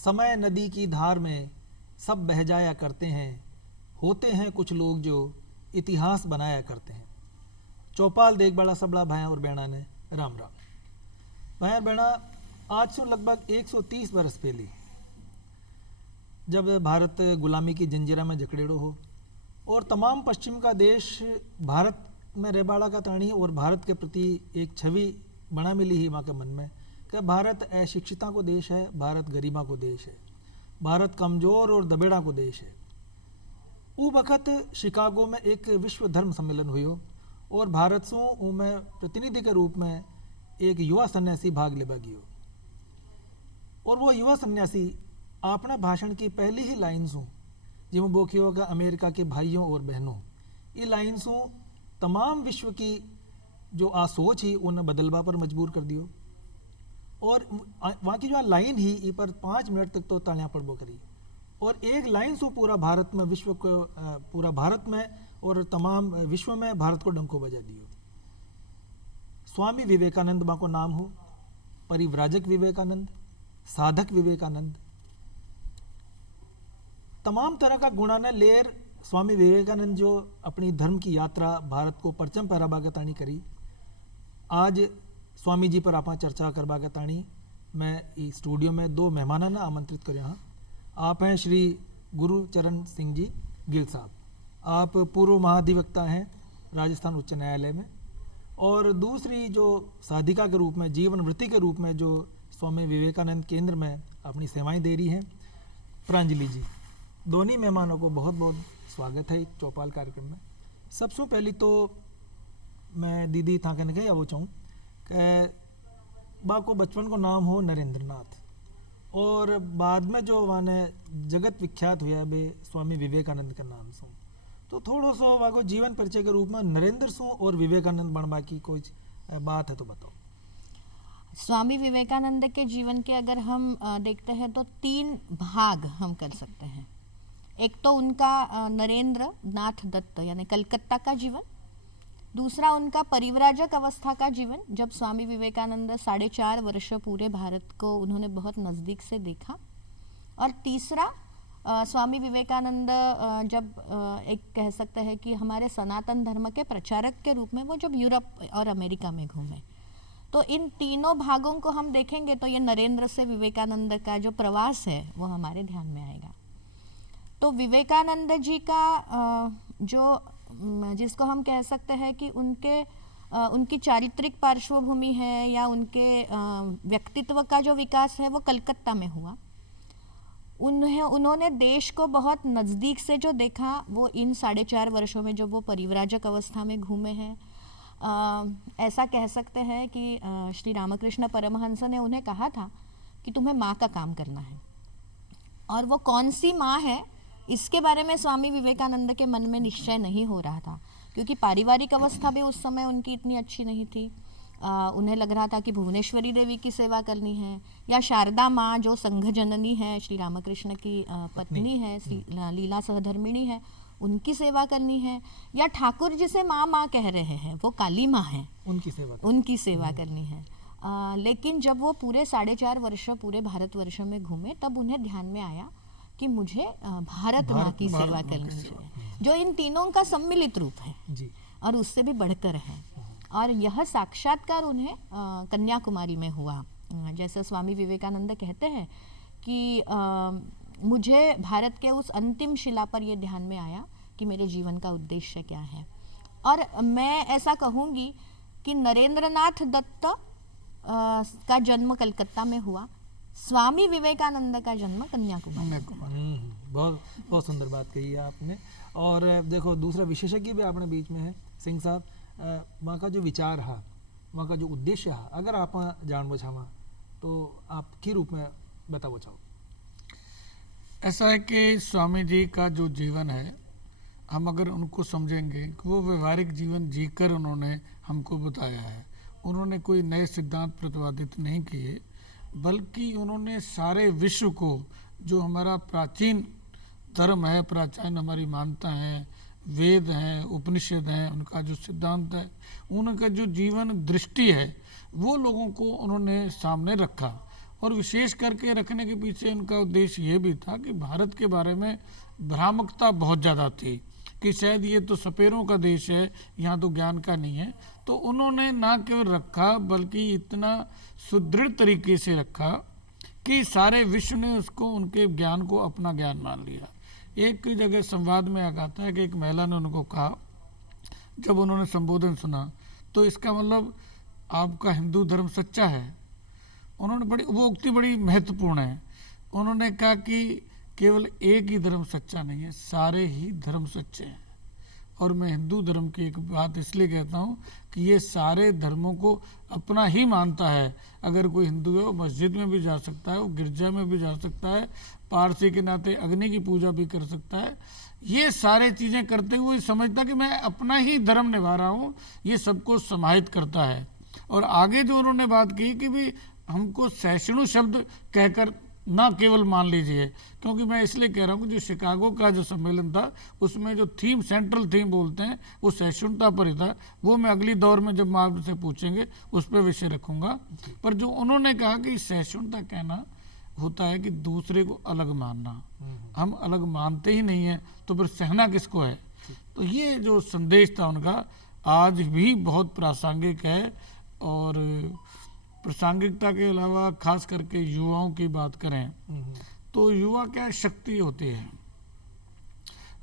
समय नदी की धार में सब बह जाया करते हैं, होते हैं कुछ लोग जो इतिहास बनाया करते हैं। चौपाल देख बड़ा सबड़ा भाया और बहना ने राम राम। भाया और बहना, आज से लगभग 130 बरस पहले जब भारत गुलामी की जंजीरा में जकड़ेड़ो हो और तमाम पश्चिम का देश भारत में रहबाड़ा का ताणी और भारत के प्रति एक छवि बना मिली ही वहाँ के मन में कि भारत अशिक्षिता को देश है, भारत गरीबा को देश है, भारत कमज़ोर और दबेड़ा को देश है। वो वक़्त शिकागो में एक विश्व धर्म सम्मेलन हुई हो और भारत से में प्रतिनिधि के रूप में एक युवा सन्यासी भाग लेवा गयो और वो युवा सन्यासी अपना भाषण की पहली ही लाइन सु जिसमें बोखियो का अमेरिका के भाइयों और बहनों, ये लाइन सु तमाम विश्व की जो आसोच ही उन्हें बदलवा पर मजबूर कर दियो और वहाँ की जो लाइन ही ये पर 5 मिनट तक तो तालियां पड़बो करी और एक लाइन से पूरा भारत में विश्व को पूरा भारत में और तमाम विश्व में भारत को डंको बजा दियो। स्वामी विवेकानंद माँ को नाम हो, परिव्राजक विवेकानंद, साधक विवेकानंद, तमाम तरह का गुणा ने लेर स्वामी विवेकानंद जो अपनी धर्म की यात्रा भारत को परचम पहराबा के ताणी करी। आज स्वामी जी पर आप चर्चा करवा के ताणी मैं इस स्टूडियो में 2 मेहमाना ने आमंत्रित कर यहाँ। आप हैं श्री गुरुचरण सिंह जी गिल साहब, आप पूर्व महाधिवक्ता हैं राजस्थान उच्च न्यायालय में, और दूसरी जो साधिका के रूप में, जीवन वृत्ति के रूप में जो स्वामी विवेकानंद केंद्र में अपनी सेवाएं दे रही हैं, प्रांजलि जी। दोनों मेहमानों को बहुत बहुत स्वागत है चौपाल कार्यक्रम में। सबसे पहले तो मैं दीदी था कहने के वो चाहूँ कि बा को बचपन को नाम हो नरेंद्र नाथ और बाद में जो माने जगत विख्यात हुआ बे स्वामी विवेकानंद के नाम से, तो थोड़ा सा वहाँ को जीवन परिचय के रूप में नरेंद्र सो और विवेकानंद बनवा की कोई बात है तो बताओ। स्वामी विवेकानंद के जीवन के अगर हम देखते हैं तो 3 भाग हम कर सकते हैं। एक तो उनका नरेंद्र नाथ दत्त यानी कलकत्ता का जीवन, दूसरा उनका परिव्राजक अवस्था का जीवन जब स्वामी विवेकानंद 4.5 वर्ष पूरे भारत को उन्होंने बहुत नज़दीक से देखा, और तीसरा स्वामी विवेकानंद जब एक कह सकते हैं कि हमारे सनातन धर्म के प्रचारक के रूप में वो जब यूरोप और अमेरिका में घूमे। तो इन तीनों भागों को हम देखेंगे तो ये नरेंद्र से विवेकानंद का जो प्रवास है वो हमारे ध्यान में आएगा। तो विवेकानंद जी का जो जिसको हम कह सकते हैं कि उनकी चारित्रिक पार्श्वभूमि है या उनके व्यक्तित्व का जो विकास है वो कलकत्ता में हुआ। उन्होंने देश को बहुत नज़दीक से जो देखा वो इन 4.5 वर्षों में जब वो परिव्राजक अवस्था में घूमे हैं। ऐसा कह सकते हैं कि श्री रामकृष्ण परमहंस ने उन्हें कहा था कि तुम्हें माँ का काम करना है, और वो कौन सी माँ है इसके बारे में स्वामी विवेकानंद के मन में निश्चय नहीं हो रहा था, क्योंकि पारिवारिक अवस्था भी उस समय उनकी इतनी अच्छी नहीं थी। उन्हें लग रहा था कि भुवनेश्वरी देवी की सेवा करनी है, या शारदा माँ जो संघ जननी है, श्री रामकृष्ण की पत्नी है, श्री लीला सहधर्मिणी है, उनकी सेवा करनी है, या ठाकुर जिसे माँ माँ कह रहे हैं वो काली माँ है, उनकी सेवा करनी है। लेकिन जब वो पूरे 4.5 वर्ष पूरे भारतवर्ष में घूमे तब उन्हें ध्यान में आया कि मुझे भारत माँ की सेवा करनी चाहिए, जो इन तीनों का सम्मिलित रूप है जी, और उससे भी बढ़कर है। और यह साक्षात्कार उन्हें कन्याकुमारी में हुआ। जैसे स्वामी विवेकानंद कहते हैं कि मुझे भारत के उस अंतिम शिला पर यह ध्यान में आया कि मेरे जीवन का उद्देश्य क्या है। और मैं ऐसा कहूँगी कि नरेंद्रनाथ दत्त का जन्म कलकत्ता में हुआ, स्वामी विवेकानंद का जन्म कन्याकुमारी। बहुत बहुत सुंदर बात कही है आपने। और देखो दूसरा विशेषज्ञ भी अपने बीच में है सिंह साहब, वहाँ का जो विचार है, वहाँ का जो उद्देश्य है, अगर आप जानना चाहो तो आप के रूप में बताओ चाहो। ऐसा है कि स्वामी जी का जो जीवन है, हम अगर उनको समझेंगे कि वो व्यवहारिक जीवन जीकर उन्होंने हमको बताया है। उन्होंने कोई नए सिद्धांत प्रतिपादित नहीं किए, बल्कि उन्होंने सारे विश्व को जो हमारा प्राचीन धर्म है, प्राचीन हमारी मान्यता है, वेद हैं, उपनिषद हैं, उनका जो सिद्धांत है, उनका जो जीवन दृष्टि है, वो लोगों को उन्होंने सामने रखा। और विशेष करके रखने के पीछे इनका उद्देश्य ये भी था कि भारत के बारे में भ्रामकता बहुत ज़्यादा थी कि शायद ये तो सपेरों का देश है, यहाँ तो ज्ञान का नहीं है। तो उन्होंने ना केवल रखा बल्कि इतना सुदृढ़ तरीके से रखा कि सारे विश्व ने उसको, उनके ज्ञान को अपना ज्ञान मान लिया। एक जगह संवाद में आता है कि एक महिला ने उनको कहा, जब उन्होंने संबोधन सुना, तो इसका मतलब आपका हिंदू धर्म सच्चा है। उन्होंने वो उक्ति बड़ी महत्वपूर्ण है। उन्होंने कहा कि केवल एक ही धर्म सच्चा नहीं है, सारे ही धर्म सच्चे हैं। और मैं हिंदू धर्म की एक बात इसलिए कहता हूँ कि ये सारे धर्मों को अपना ही मानता है। अगर कोई हिंदू है वो मस्जिद में भी जा सकता है, वो गिरजा में भी जा सकता है, पारसी के नाते अग्नि की पूजा भी कर सकता है। ये सारे चीज़ें करते हुए समझता कि मैं अपना ही धर्म निभा रहा हूँ, ये सबको समाहित करता है। और आगे जो उन्होंने बात की कि भी हमको सहिष्णु शब्द कहकर ना केवल मान लीजिए, क्योंकि मैं इसलिए कह रहा हूँ कि जो शिकागो का जो सम्मेलन था उसमें जो थीम, सेंट्रल थीम बोलते हैं, वो सहिष्णुता पर ही था। वो मैं अगली दौर में जब आपसे पूछेंगे उस पर विषय रखूंगा। पर जो उन्होंने कहा कि सहिष्णुता कहना होता है कि दूसरे को अलग मानना, हम अलग मानते ही नहीं है तो फिर सहना किसको है। तो ये जो संदेश था उनका आज भी बहुत प्रासंगिक है। और प्रासंगिकता के अलावा खास करके युवाओं की बात करें तो युवा क्या शक्ति होती है।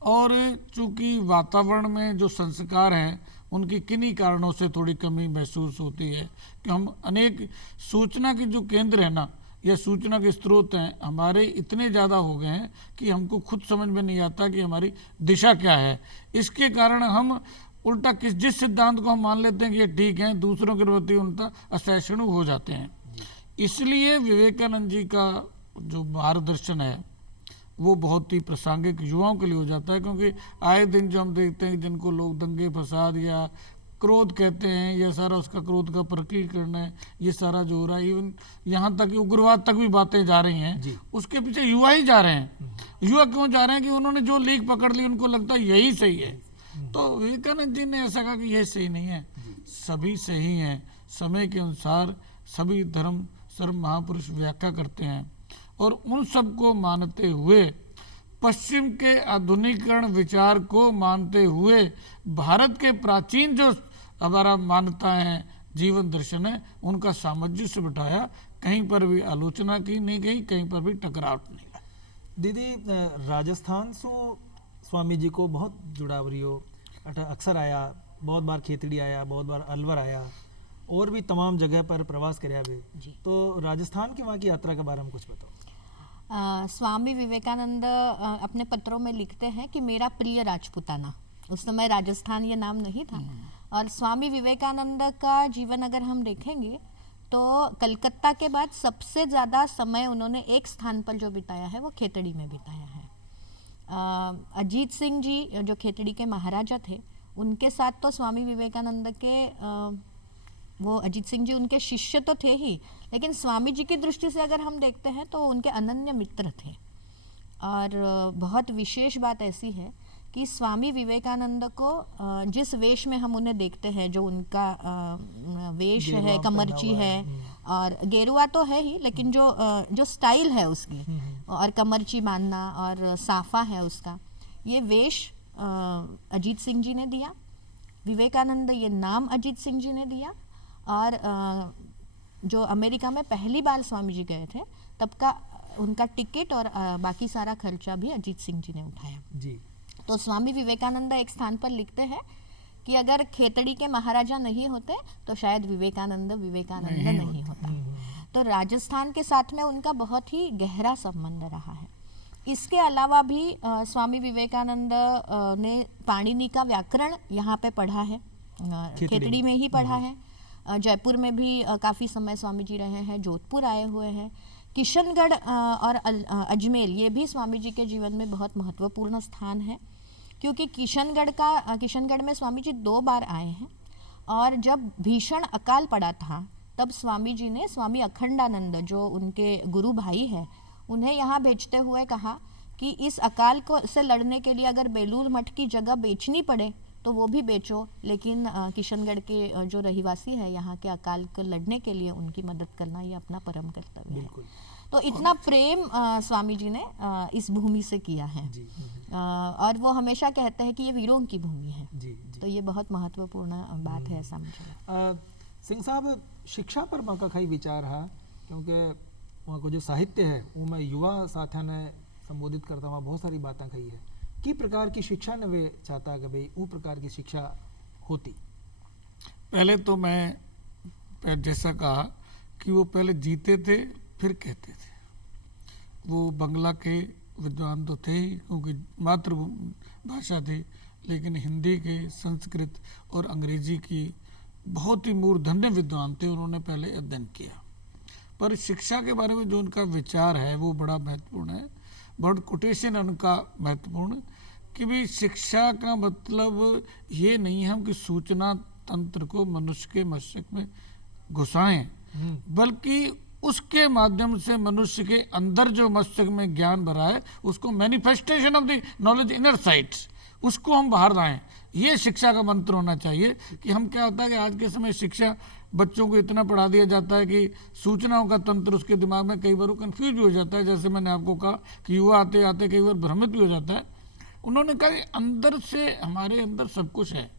और चूंकि वातावरण में जो संस्कार हैं उनकी किन्हीं कारणों से थोड़ी कमी महसूस होती है कि हम अनेक सूचना के जो केंद्र है ना या सूचना के स्रोत हैं हमारे इतने ज़्यादा हो गए हैं कि हमको खुद समझ में नहीं आता कि हमारी दिशा क्या है। इसके कारण हम उल्टा जिस सिद्धांत को हम मान लेते हैं कि ये ठीक है, दूसरों के प्रति उनका असहिष्णु हो जाते हैं। इसलिए विवेकानंद जी का जो मार्गदर्शन है वो बहुत ही प्रासंगिक युवाओं के लिए हो जाता है, क्योंकि आए दिन जो हम देखते हैं जिनको लोग दंगे फसाद या क्रोध कहते हैं, यह सारा उसका क्रोध का प्रकीर्णन है, ये सारा जो हो रहा है, इवन यहाँ तक कि उग्रवाद तक भी बातें जा रही हैं, उसके पीछे युवा ही जा रहे हैं। युवा क्यों जा रहे हैं कि उन्होंने जो लीक पकड़ ली उनको लगता है यही सही है। तो विवेकानंद जी ने ऐसा कहा कि यह सही नहीं है, सभी सही हैं। समय के अनुसार सभी धर्म सर्व महापुरुष व्याख्या करते हैं और उन सबको मानते हुए, पश्चिम के आधुनिकीकरण विचार को मानते हुए, भारत के प्राचीन जो हमारा मान्यता है, जीवन दर्शन है, उनका सामंजस्य बिठाया। कहीं पर भी आलोचना की नहीं गई, कहीं पर भी टकराव नहीं गया। दीदी राजस्थान से स्वामी जी को बहुत जुड़ाव रही हो, अक्सर आया, बहुत बार खेतड़ी आया, बहुत बार अलवर आया और भी तमाम जगह पर प्रवास कराया भी। तो राजस्थान की वहाँ की यात्रा के बारे में कुछ बताओ। स्वामी विवेकानंद अपने पत्रों में लिखते हैं कि मेरा प्रिय राजपूताना, उस समय राजस्थान ये नाम नहीं था। और स्वामी विवेकानंद का जीवन अगर हम देखेंगे तो कलकत्ता के बाद सबसे ज़्यादा समय उन्होंने एक स्थान पर जो बिताया है वो खेतड़ी में बिताया है। अजीत सिंह जी जो खेतड़ी के महाराजा थे, उनके साथ तो स्वामी विवेकानंद के वो अजीत सिंह जी उनके शिष्य तो थे ही, लेकिन स्वामी जी की दृष्टि से अगर हम देखते हैं तो उनके अनन्य मित्र थे। और बहुत विशेष बात ऐसी है कि स्वामी विवेकानंद को जिस वेश में हम उन्हें देखते हैं, जो उनका वेश है, कमरची है और गेरुआ तो है ही, लेकिन जो स्टाइल है उसकी और कमरची बांधना और साफा है उसका, ये वेश अजीत सिंह जी ने दिया। विवेकानंद ये नाम अजीत सिंह जी ने दिया। और जो अमेरिका में पहली बार स्वामी जी गए थे तब का उनका टिकट और बाकी सारा खर्चा भी अजीत सिंह जी ने उठाया जी। तो स्वामी विवेकानंद एक स्थान पर लिखते हैं कि अगर खेतड़ी के महाराजा नहीं होते तो शायद विवेकानंद नहीं होता। तो राजस्थान के साथ में उनका बहुत ही गहरा संबंध रहा है। इसके अलावा भी स्वामी विवेकानंद ने पाणिनि का व्याकरण यहाँ पे पढ़ा है, खेतड़ी में ही पढ़ा है। जयपुर में भी काफ़ी समय स्वामी जी रहे हैं, जोधपुर आए हुए हैं। किशनगढ़ और अजमेर ये भी स्वामी जी के जीवन में बहुत महत्वपूर्ण स्थान है, क्योंकि किशनगढ़ में स्वामी जी 2 बार आए हैं। और जब भीषण अकाल पड़ा था तब स्वामी जी ने स्वामी अखंडानंद जो उनके गुरु भाई हैं उन्हें यहाँ भेजते हुए कहा कि इस अकाल को से लड़ने के लिए अगर बेलूर मठ की जगह बेचनी पड़े तो वो भी बेचो, लेकिन किशनगढ़ के जो रहिवासी है यहाँ के अकाल को लड़ने के लिए उनकी मदद करना ये अपना परम कर्तव्य है। बिल्कुल। तो इतना प्रेम स्वामी जी ने इस भूमि से किया है। जी और वो हमेशा कहते हैं कि ये वीरों की भूमि है। जी जी। तो ये बहुत महत्वपूर्ण बात है ऐसा मुझे। सिंह साहब, शिक्षा पर मां का कई विचार है, क्योंकि वहाँ को जो साहित्य है वो मैं युवा साथियों ने संबोधित करता हूँ, बहुत सारी बातें कही है कि प्रकार की शिक्षा ने वे चाहता कि भाई वो प्रकार की शिक्षा होती। पहले तो मैं जैसा कहा कि वो पहले जीते थे फिर कहते थे। वो बंगला के विद्वान तो थे ही क्योंकि मातृ भाषा थी, लेकिन हिंदी के, संस्कृत और अंग्रेजी की बहुत ही मूर्धन्य विद्वान थे। उन्होंने पहले अध्ययन किया, पर शिक्षा के बारे में जो उनका विचार है वो बड़ा महत्वपूर्ण है। बहुत कोटेशन है उनका महत्वपूर्ण कि भी शिक्षा का मतलब ये नहीं है हम कि सूचना तंत्र को मनुष्य के मस्तिष्क में घुसाएं, बल्कि उसके माध्यम से मनुष्य के अंदर जो मस्तिष्क में ज्ञान भरा है उसको manifestation of the knowledge inner sites, उसको हम बाहर लाएं। ये शिक्षा का मंत्र होना चाहिए। कि हम क्या होता है कि आज के समय शिक्षा बच्चों को इतना पढ़ा दिया जाता है कि सूचनाओं का तंत्र उसके दिमाग में कई बार कंफ्यूज भी हो जाता है। जैसे मैंने आपको कहा कि युवा आते आते कई बार भ्रमित भी हो जाता है। उन्होंने कहा कि अंदर से हमारे अंदर सब कुछ है,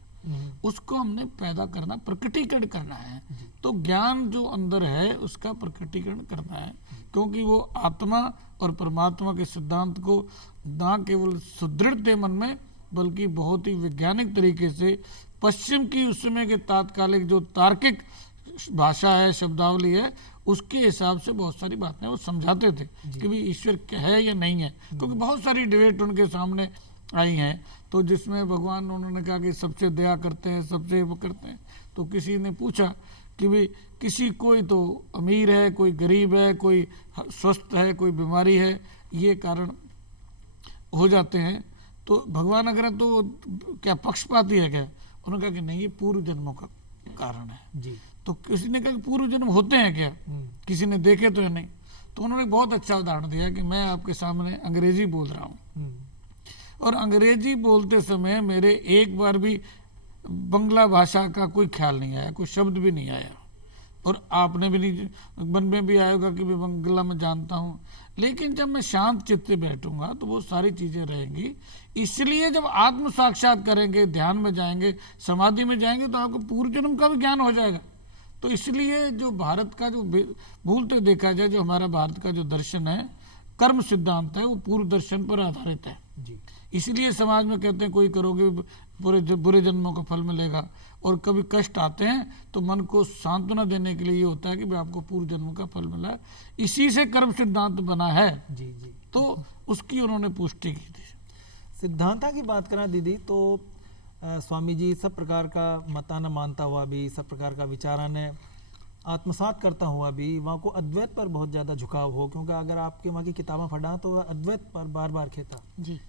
उसको हमने पैदा करना, प्रकटीकरण करना है। तो ज्ञान जो अंदर है उसका प्रकटीकरण करना है, क्योंकि वो आत्मा और परमात्मा के सिद्धांत को ना केवल सुदृढ़ थे मन में, बल्कि बहुत ही वैज्ञानिक तरीके से पश्चिम की उस समय के तात्कालिक जो तार्किक भाषा है, शब्दावली है, उसके हिसाब से बहुत सारी बातें वो समझाते थे कि भाई ईश्वर है या नहीं है। क्योंकि बहुत सारी डिबेट उनके सामने आई हैं, तो जिसमें भगवान उन्होंने कहा कि सबसे दया करते हैं, सबसे वो करते हैं। तो किसी ने पूछा कि भाई किसी कोई तो अमीर है, कोई गरीब है, कोई स्वस्थ है, कोई बीमारी है, ये कारण हो जाते हैं, तो भगवान अगर तो क्या पक्षपाती है क्या? उन्होंने कहा कि नहीं, ये पूर्व जन्मों का कारण है जी। तो किसी ने कहा कि पूर्व जन्म होते हैं क्या? किसी ने देखे तो नहीं। तो उन्होंने बहुत अच्छा उदाहरण दिया कि मैं आपके सामने अंग्रेजी बोल रहा हूँ और अंग्रेजी बोलते समय मेरे एक बार भी बंगला भाषा का कोई ख्याल नहीं आया, कोई शब्द भी नहीं आया, और आपने भी नहीं, मन में भी आएगा कि मैं बंगला में जानता हूँ। लेकिन जब मैं शांत चित्त से बैठूंगा तो वो सारी चीज़ें रहेंगी। इसलिए जब आत्म साक्षात करेंगे, ध्यान में जाएंगे, समाधि में जाएंगे, तो आपको पूर्व जन्म का भी ज्ञान हो जाएगा। तो इसलिए जो भारत का जो भूलते देखा जाए, जो हमारा भारत का जो दर्शन है, कर्म सिद्धांत है, वो पूर्व दर्शन पर आधारित है जी। इसलिए समाज में कहते हैं कोई करोगे बुरे जन्मों का फल मिलेगा, और कभी कष्ट आते हैं तो मन को सांत्वना देने के लिए ये होता है कि भाई आपको पूर्व जन्म का फल मिला है। इसी से कर्म सिद्धांत बना है। जी जी। तो उसकी उन्होंने पुष्टि की थी। सिद्धांता की बात करें दीदी, तो स्वामी जी सब प्रकार का मताना मानता हुआ भी, सब प्रकार का विचाराने आत्मसात करता हुआ भी, वहाँ को अद्वैत पर बहुत ज़्यादा झुकाव हो, क्योंकि अगर आपके वहाँ की किताबें पढ़ा तो अद्वैत पर बार बार कहता जी।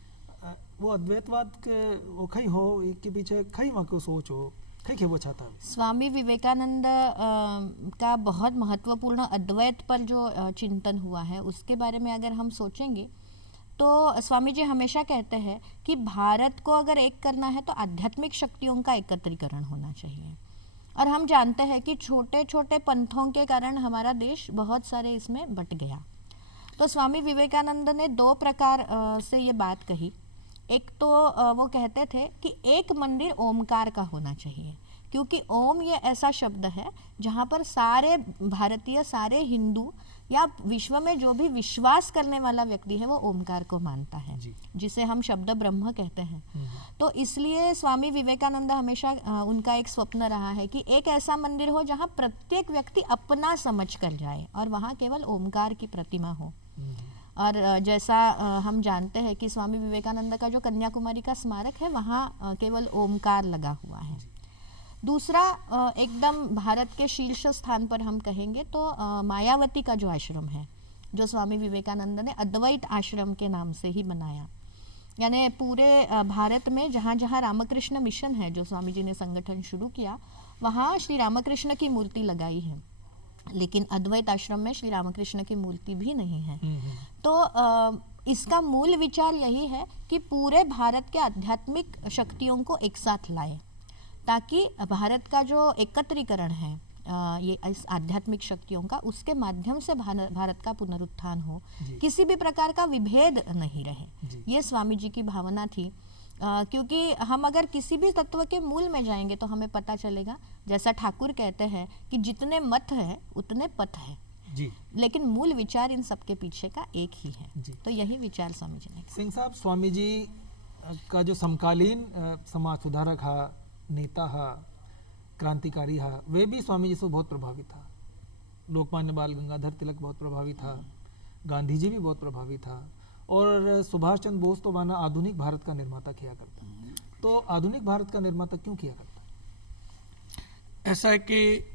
वो अद्वैतवाद के वो खई हो के पीछे खई वहाँ को सोच हो खई वो चाहता है। स्वामी विवेकानंद का बहुत महत्वपूर्ण अद्वैत पर जो चिंतन हुआ है उसके बारे में अगर हम सोचेंगे तो स्वामी जी हमेशा कहते हैं कि भारत को अगर एक करना है तो आध्यात्मिक शक्तियों का एकत्रीकरण होना चाहिए। और हम जानते हैं कि छोटे छोटे पंथों के कारण हमारा देश बहुत सारे इसमें बट गया। तो स्वामी विवेकानंद ने दो प्रकार से ये बात कही। एक तो वो कहते थे कि एक मंदिर ओमकार का होना चाहिए, क्योंकि ओम ये ऐसा शब्द है जहाँ पर सारे भारतीय, सारे हिंदू या विश्व में जो भी विश्वास करने वाला व्यक्ति है वो ओमकार को मानता है, जिसे हम शब्द ब्रह्म कहते हैं। तो इसलिए स्वामी विवेकानंद हमेशा उनका एक स्वप्न रहा है कि एक ऐसा मंदिर हो जहाँ प्रत्येक व्यक्ति अपना समझ कर जाए और वहाँ केवल ओमकार की प्रतिमा हो। और जैसा हम जानते हैं कि स्वामी विवेकानंद का जो कन्याकुमारी का स्मारक है वहाँ केवल ओमकार लगा हुआ है। दूसरा एकदम भारत के शीर्ष स्थान पर हम कहेंगे तो मायावती का जो आश्रम है, जो स्वामी विवेकानंद ने अद्वैत आश्रम के नाम से ही बनाया। यानी पूरे भारत में जहाँ जहाँ रामकृष्ण मिशन है, जो स्वामी जी ने संगठन शुरू किया, वहाँ श्री रामकृष्ण की मूर्ति लगाई है, लेकिन अद्वैत आश्रम में श्री रामकृष्ण की मूर्ति भी नहीं है। तो इसका मूल विचार यही है कि पूरे भारत के आध्यात्मिक शक्तियों को एक साथ लाए, ताकि भारत का जो एकत्रीकरण है ये इस आध्यात्मिक शक्तियों का, उसके माध्यम से भारत का पुनरुत्थान हो, किसी भी प्रकार का विभेद नहीं रहे। ये स्वामी जी की भावना थी। क्योंकि हम अगर किसी भी तत्व के मूल में जाएंगे तो हमें पता चलेगा, जैसा ठाकुर कहते हैं कि जितने मत है उतने पथ है जी, लेकिन मूल विचार इन सबके पीछे का एक ही है जी। तो यही विचार स्वामी जी ने। सिंह साहब, स्वामी जी का जो समकालीन समाज सुधारक हा, नेता हा, क्रांतिकारी हा, वे भी स्वामी जी से बहुत प्रभावित था। लोकमान्य बाल गंगाधर तिलक बहुत प्रभावित था, गांधी जी भी बहुत प्रभावित था, और सुभाष चंद्र बोस तो माना आधुनिक भारत का निर्माता किया करता। तो आधुनिक भारत का निर्माता क्यों किया करता? ऐसा है कि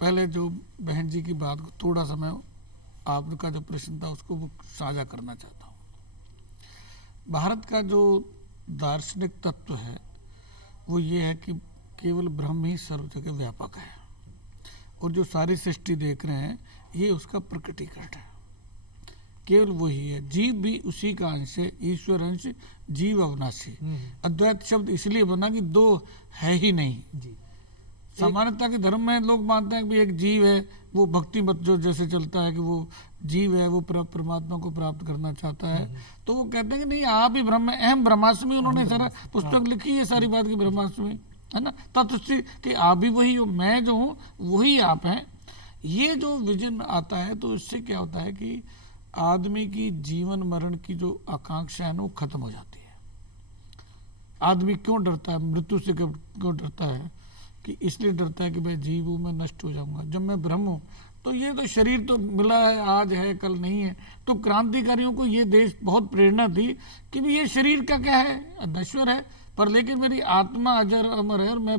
पहले जो बहन जी की बात को थोड़ा सा मैं आपका जो प्रश्न था उसको वो साझा करना चाहता हूँ। भारत का जो दार्शनिक तत्व है वो ये है कि केवल ब्रह्म ही सर्व जगह व्यापक है, और जो सारी सृष्टि देख रहे हैं ये उसका प्रकटीकरण है, केवल वही है। जीव भी उसी का अंश है, ईश्वर अंश जीव अविनाशी। अद्वैत शब्द इसलिए बना कि दो है ही नहीं जी। सामान्यतः के धर्म में लोग मानते हैं कि एक जीव है, वो भक्ति मत जो जैसे चलता है कि वो जीव है, वो परमात्मा को प्राप्त करना चाहता है, तो वो कहते हैं कि नहीं आप ही ब्रह्म है, अहम ब्रह्मास्मि। उन्होंने सारा पुस्तक लिखी है सारी बात की ब्रह्मास्मि, है ना, तत्व कि आप भी वही हो, मैं जो हूँ वही आप हैं। ये जो विजन आता है तो इससे क्या होता है कि आदमी की जीवन मरण की जो आकांक्षा है ना वो खत्म हो जाती है। आदमी क्यों डरता है मृत्यु से? क्यों डरता है? कि इसलिए डरता है कि मैं जीव हूँ, मैं नष्ट हो जाऊंगा। जब मैं ब्रह्म हूँ तो ये तो शरीर तो मिला है, आज है कल नहीं है। तो क्रांतिकारियों को ये देश बहुत प्रेरणा थी कि भी ये शरीर का क्या है, नश्वर है, पर लेकिन मेरी आत्मा अजर अमर है और मैं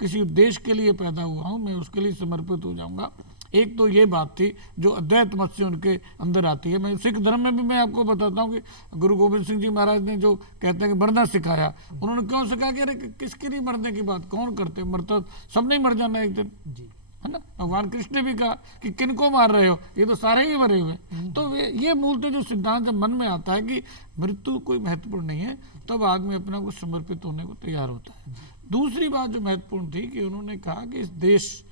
किसी उद्देश्य के लिए पैदा हुआ हूँ, मैं उसके लिए समर्पित हो जाऊंगा। एक तो ये बात थी जो अद्वैत मत से उनके अंदर आती है। मैं सिख धर्म में भी मैं आपको बताता हूँ कि गुरु गोविंद सिंह जी महाराज ने जो कहते हैं कि मरना सिखाया, उन्होंने क्यों सिखाया कि अरे किसके लिए मरने की बात, कौन करते, मरता सब नहीं मर जाना एक दिन जी, है ना। भगवान कृष्ण ने भी कहा कि किनको मार रहे हो, ये तो सारे ही मरे हुए। तो ये मूलतः जो सिद्धांत जब मन में आता है कि मृत्यु कोई महत्वपूर्ण नहीं है, तब आदमी अपना को समर्पित होने को तैयार होता है। दूसरी बात जो महत्वपूर्ण थी कि उन्होंने कहा कि इस देश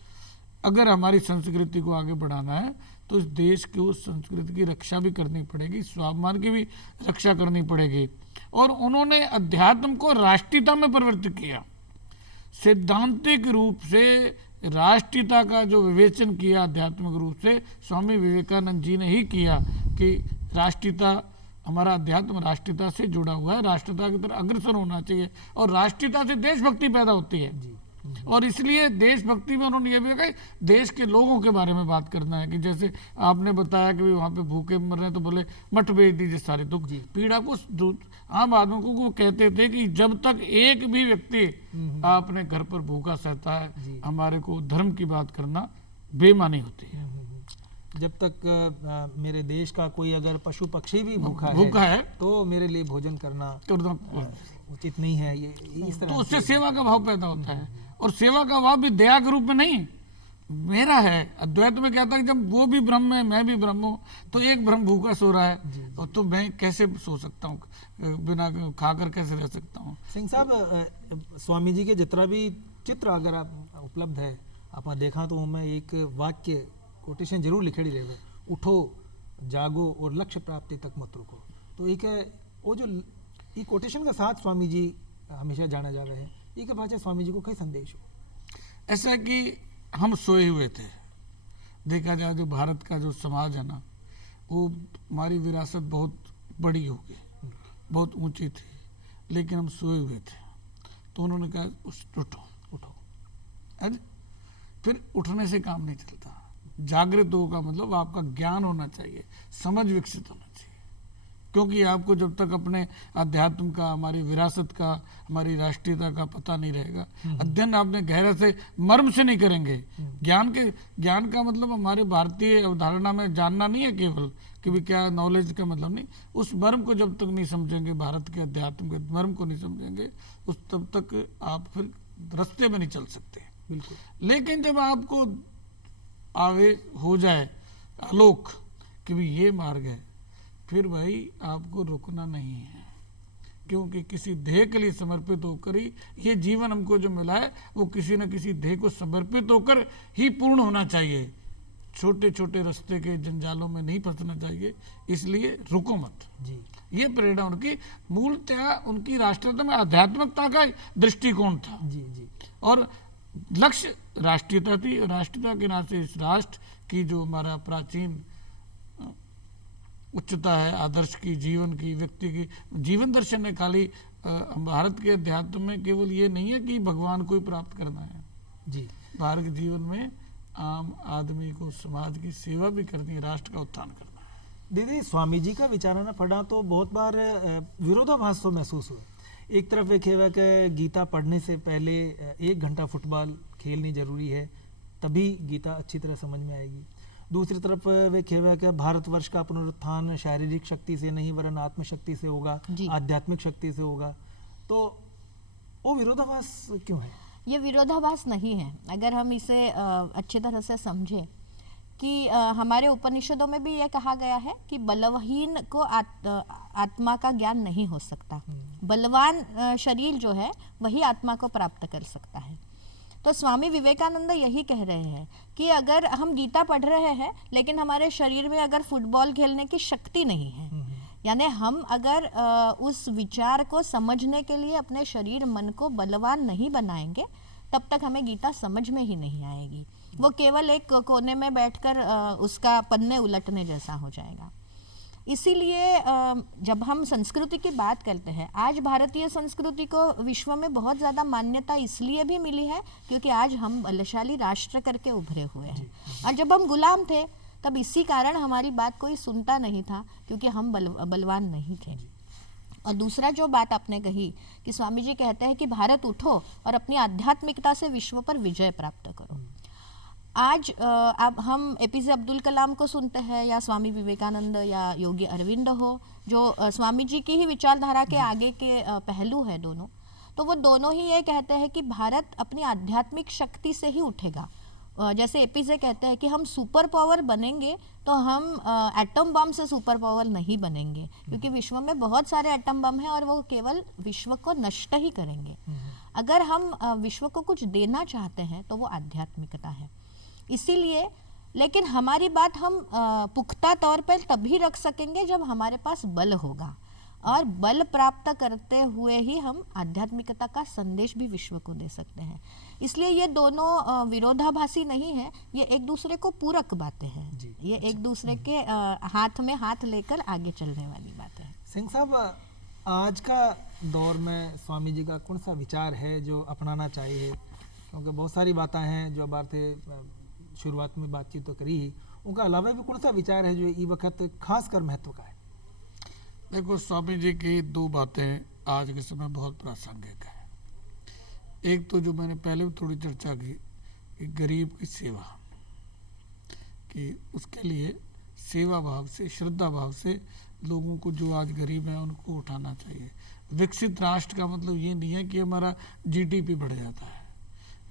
अगर हमारी संस्कृति को आगे बढ़ाना है तो इस देश की उस संस्कृति की रक्षा भी करनी पड़ेगी, स्वाभिमान की भी रक्षा करनी पड़ेगी। और उन्होंने अध्यात्म को राष्ट्रीयता में परिवर्तित किया। सैद्धांतिक रूप से राष्ट्रीयता का जो विवेचन किया आध्यात्मिक रूप से स्वामी विवेकानंद जी ने ही किया कि राष्ट्रीयता, हमारा अध्यात्म राष्ट्रीयता से जुड़ा हुआ है, राष्ट्रीयता की तरफ अग्रसर होना चाहिए, और राष्ट्रीयता से देशभक्ति पैदा होती है जी। और इसलिए देशभक्ति में उन्होंने ये भी कहा देश के लोगों के बारे में बात करना है कि जैसे आपने बताया कि वहाँ पे भूखे मर रहे हैं तो बोले मत बेच दीजिए सारी दुख पीड़ा को। आम आदमियों को वो कहते थे कि जब तक एक भी व्यक्ति अपने घर पर भूखा सहता है, हमारे को धर्म की बात करना बेमानी होती है। जब तक मेरे देश का कोई अगर पशु पक्षी भी भूखा है तो मेरे लिए भोजन करना उचित नहीं है। ये इस तरह तो उससे सेवा का भाव पैदा होता है, और सेवा का भाव भी दया के रूप में नहीं, मेरा है। अद्वैत में कहता है कि जब वो भी ब्रह्म है मैं भी ब्रह्म हूँ, तो एक ब्रह्म भूखा सो रहा है और तो मैं कैसे सो सकता हूँ, बिना खाकर कैसे रह सकता हूँ। सिंह साहब, स्वामी जी के जितना भी चित्र अगर आप उपलब्ध है, आप देखा तो मैं एक वाक्य कोटेशन जरूर लिखेड़ी रहे, उठो जागो और लक्ष्य प्राप्ति तक मत रुको। तो एक वो जो ये कोटेशन के साथ स्वामी जी हमेशा जाना जा रहे हैं, एक भाषा स्वामी जी को कई संदेश हो। ऐसा है कि हम सोए हुए थे, देखा जाए जो भारत का जो समाज है ना, वो हमारी विरासत बहुत बड़ी होगी, बहुत ऊंची थी, लेकिन हम सोए हुए थे। तो उन्होंने कहा उठो। फिर उठने से काम नहीं चलता, जागृत होगा मतलब आपका ज्ञान होना चाहिए, समझ विकसित होना चाहिए। क्योंकि आपको जब तक अपने अध्यात्म का, हमारी विरासत का, हमारी राष्ट्रीयता का पता नहीं रहेगा, अध्ययन आपने गहरा से मर्म से नहीं करेंगे। ज्ञान का मतलब हमारे भारतीय अवधारणा में जानना नहीं है केवल कि भी क्या नॉलेज का मतलब नहीं, उस मर्म को जब तक नहीं समझेंगे, भारत के अध्यात्म के मर्म को नहीं समझेंगे, उस तब तक आप फिर रास्ते में नहीं चल सकते। बिल्कुल। लेकिन जब आपको आगे हो जाए आलोक कि भी ये मार्ग है, फिर भाई आपको रुकना नहीं है, क्योंकि किसी ध्येय के लिए समर्पित होकर ही ये जीवन हमको जो मिला है वो किसी न किसी ध्येय को समर्पित होकर ही पूर्ण होना चाहिए। छोटे छोटे रास्ते के जंजालों में नहीं फंसना चाहिए, इसलिए रुको मत जी। ये प्रेरणा उनकी मूलतः उनकी राष्ट्रीयता में आध्यात्मिकता का दृष्टिकोण था जी जी। और लक्ष्य राष्ट्रीयता थी। राष्ट्रीयता के नाते इस राष्ट्र की जो हमारा प्राचीन उच्चता है, आदर्श की, जीवन की, व्यक्ति की, जीवन दर्शन है। खाली भारत के अध्यात्म में केवल ये नहीं है कि भगवान को ही प्राप्त करना है जी। भारत के जीवन में आम आदमी को समाज की सेवा भी करनी है, राष्ट्र का उत्थान करना है। दीदी, स्वामी जी का विचाराना पढ़ा तो बहुत बार विरोधाभास तो महसूस हुआ। एक तरफ एक है कि गीता पढ़ने से पहले 1 घंटा फुटबॉल खेलनी जरूरी है, तभी गीता अच्छी तरह समझ में आएगी। दूसरी तरफ वे खेवा कि भारतवर्ष का पुनरुत्थान शारीरिक शक्ति से नहीं वरन आत्मशक्ति से होगा, आध्यात्मिक शक्ति से होगा। तो वो विरोधाभास क्यों है? ये विरोधाभास नहीं है। अगर हम इसे अच्छी तरह से समझें कि हमारे उपनिषदों में भी ये कहा गया है कि बलहीन को आत्मा का ज्ञान नहीं हो सकता, बलवान शरीर जो है वही आत्मा को प्राप्त कर सकता है। तो स्वामी विवेकानंद यही कह रहे हैं कि अगर हम गीता पढ़ रहे हैं लेकिन हमारे शरीर में अगर फुटबॉल खेलने की शक्ति नहीं है, यानी हम अगर उस विचार को समझने के लिए अपने शरीर मन को बलवान नहीं बनाएंगे, तब तक हमें गीता समझ में ही नहीं आएगी। वो केवल एक कोने में बैठकर उसका पन्ने उलटने जैसा हो जाएगा। इसीलिए जब हम संस्कृति की बात करते हैं, आज भारतीय संस्कृति को विश्व में बहुत ज़्यादा मान्यता इसलिए भी मिली है क्योंकि आज हम बलशाली राष्ट्र करके उभरे हुए हैं। और जब हम गुलाम थे तब इसी कारण हमारी बात कोई सुनता नहीं था, क्योंकि हम बलवान नहीं थे। और दूसरा जो बात आपने कही कि स्वामी जी कहते हैं कि भारत उठो और अपनी आध्यात्मिकता से विश्व पर विजय प्राप्त करो। आज अब हम एपीजे अब्दुल कलाम को सुनते हैं या स्वामी विवेकानंद या योगी अरविंद हो, जो स्वामी जी की ही विचारधारा के आगे के पहलू है दोनों, तो वो दोनों ही ये कहते हैं कि भारत अपनी आध्यात्मिक शक्ति से ही उठेगा। जैसे एपीजे कहते हैं कि हम सुपर पावर बनेंगे तो हम एटम बम से सुपर पावर नहीं बनेंगे, क्योंकि विश्व में बहुत सारे एटम बम हैं और वो केवल विश्व को नष्ट ही करेंगे। अगर हम विश्व को कुछ देना चाहते हैं तो वो आध्यात्मिकता है। इसीलिए लेकिन हमारी बात हम पुख्ता तौर पर तभी रख सकेंगे जब हमारे पास बल होगा, और बल प्राप्त करते हुए ही हम आध्यात्मिकता का संदेश भी विश्व को दे सकते हैं। इसलिए ये दोनों विरोधाभासी नहीं है, ये एक दूसरे को पूरक बातें हैं। ये एक दूसरे के हाथ में हाथ लेकर आगे चलने वाली बातें हैं। सिंह साहब, आज का दौर में स्वामी जी का कौन सा विचार है जो अपनाना चाहिए? क्योंकि बहुत सारी बातें हैं जो बातें शुरुआत में बातचीत तो करी ही, उनका अलावा भी कौन सा विचार है जो इस वक्त खास कर महत्व का है? देखो, स्वामी जी की 2 बातें आज के समय बहुत प्रासंगिक है। एक तो जो मैंने पहले भी थोड़ी चर्चा की कि गरीब की सेवा, कि उसके लिए सेवा भाव से, श्रद्धा भाव से लोगों को, जो आज गरीब हैं उनको उठाना चाहिए। विकसित राष्ट्र का मतलब ये नहीं है कि हमारा जीडीपी बढ़ जाता है।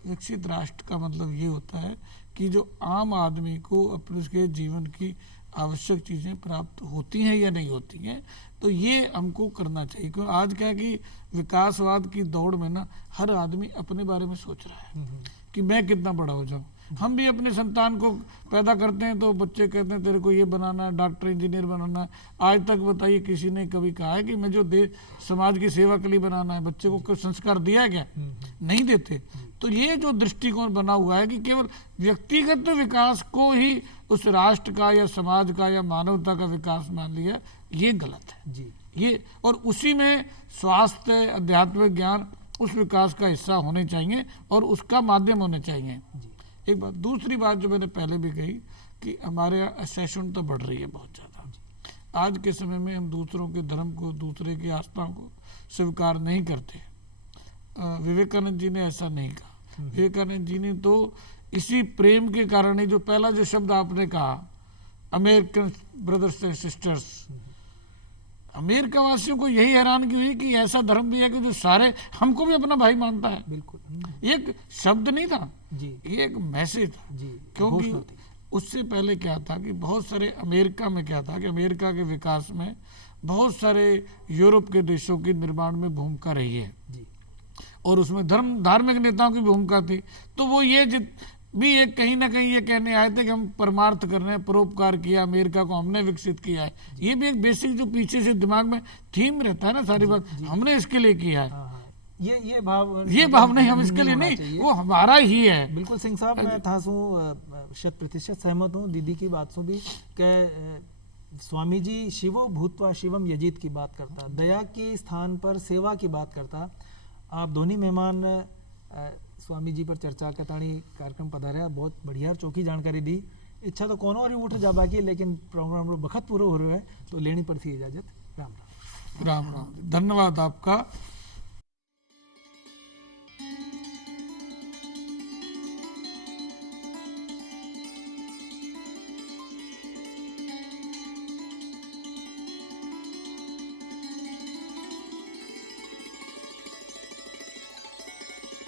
विकसित राष्ट्र का मतलब ये होता है कि जो आम आदमी को अपने उसके जीवन की आवश्यक चीज़ें प्राप्त होती हैं या नहीं होती हैं, तो ये हमको करना चाहिए। क्योंकि आज क्या है कि विकासवाद की दौड़ में ना हर आदमी अपने बारे में सोच रहा है कि मैं कितना बड़ा हो जाऊं। हम भी अपने संतान को पैदा करते हैं तो बच्चे कहते हैं तेरे को ये बनाना है, डॉक्टर इंजीनियर बनाना है। आज तक बताइए किसी ने कभी कहा है कि मैं जो समाज की सेवा के लिए बनाना है? बच्चे को कोई संस्कार दिया है क्या? नहीं देते। तो ये जो दृष्टिकोण बना हुआ है कि केवल व्यक्तिगत विकास को ही उस राष्ट्र का या समाज का या मानवता का विकास मान लिया, ये गलत है जी। ये और उसी में स्वास्थ्य, आध्यात्मिक ज्ञान उस विकास का हिस्सा होने चाहिए और उसका माध्यम होने चाहिए। एक बात। दूसरी बात जो मैंने पहले भी कही कि हमारे यहाँ असहिष्णुता बढ़ रही है बहुत ज़्यादा। आज के समय में हम दूसरों के धर्म को, दूसरे की आस्थाओं को स्वीकार नहीं करते। विवेकानंद जी ने ऐसा नहीं कहा। विवेकानंद जी ने तो इसी प्रेम के कारण ही, जो पहला जो शब्द आपने कहा, American brothers and sisters, America वासियों को यही हैरानगी हुई कि ऐसा धर्म भी है कि जो सारे हमको भी अपना भाई मानता है। बिल्कुल। एक शब्द नहीं था जी, ये एक मैसेज था जी, क्योंकि उससे पहले क्या था कि बहुत सारे अमेरिका में क्या था कि अमेरिका के विकास में बहुत सारे यूरोप के देशों की निर्माण में भूमिका रही है जी और उसमें धार्मिक नेताओं की भूमिका थी। तो वो ये भी एक कहीं ना कहीं ये कहने आए थे कि हम परमार्थ कर रहे हैं, परोपकार किया, अमेरिका को हमने विकसित किया है। ये भी एक बेसिक जो पीछे से दिमाग में थीम रहता है ना सारी बात, हमने इसके लिए किया है। हाँ हाँ, ये भाव नहीं, हम इसके लिए होना नहीं, चाहिए। वो हमारा ही है। बिल्कुल सिंह साहब, मैं था 100% सहमत हूँ दीदी की बात से भी कि स्वामी जी शिवो भूतवा शिवम यजित की बात करता, दया के स्थान पर सेवा की बात करता। आप दोनों मेहमान स्वामी जी पर चर्चा कताणी कार्यक्रम पधार्या, बहुत बढ़िया चौकी जानकारी दी। इच्छा तो कोनो और उठ जा बाकी, लेकिन प्रोग्राम रो बखत पूरा हो रहा है तो लेनी पड़ती इजाजत। राम राम। राम राम, धन्यवाद आपका।